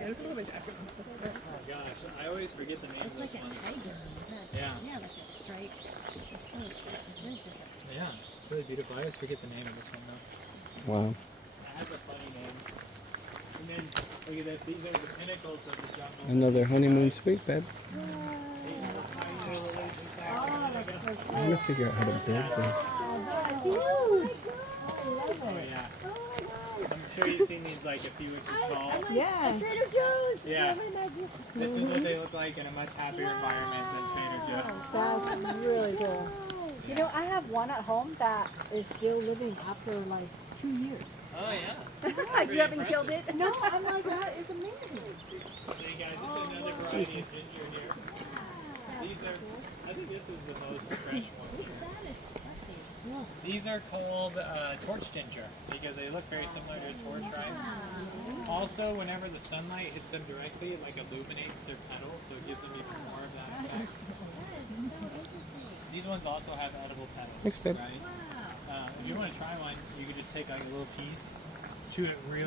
There's a little bit jacket. Oh gosh, I always forget the name of this Like a one. tiger. Yeah. Yeah, like a stripe. It's really different. Yeah, it's really beautiful. I always forget the name of this one though. Wow. It has a funny name. And then, look at this. These are the pinnacles of the jungle. Another honeymoon suite, babe. I want to figure out how to build this. Oh yeah. I'm sure you've seen these like a few inches tall. Yeah. Trader Joe's. Yeah. This is what they look like in a much happier environment than Trader Joe's. That's really cool. You know, I have one at home that is still living after like 2 years. Oh yeah. You haven't killed it? No, I'm like, that is amazing. Hey guys, this is another variety of ginger here. These are, I think this is the most fresh one. These are called torch ginger because they look very similar to a torch, right? Also, whenever the sunlight hits them directly, it like illuminates their petals, so it gives them even more of that effect. These ones also have edible petals, Thanks, babe. right? If you want to try one, you could just take like a little piece, chew it real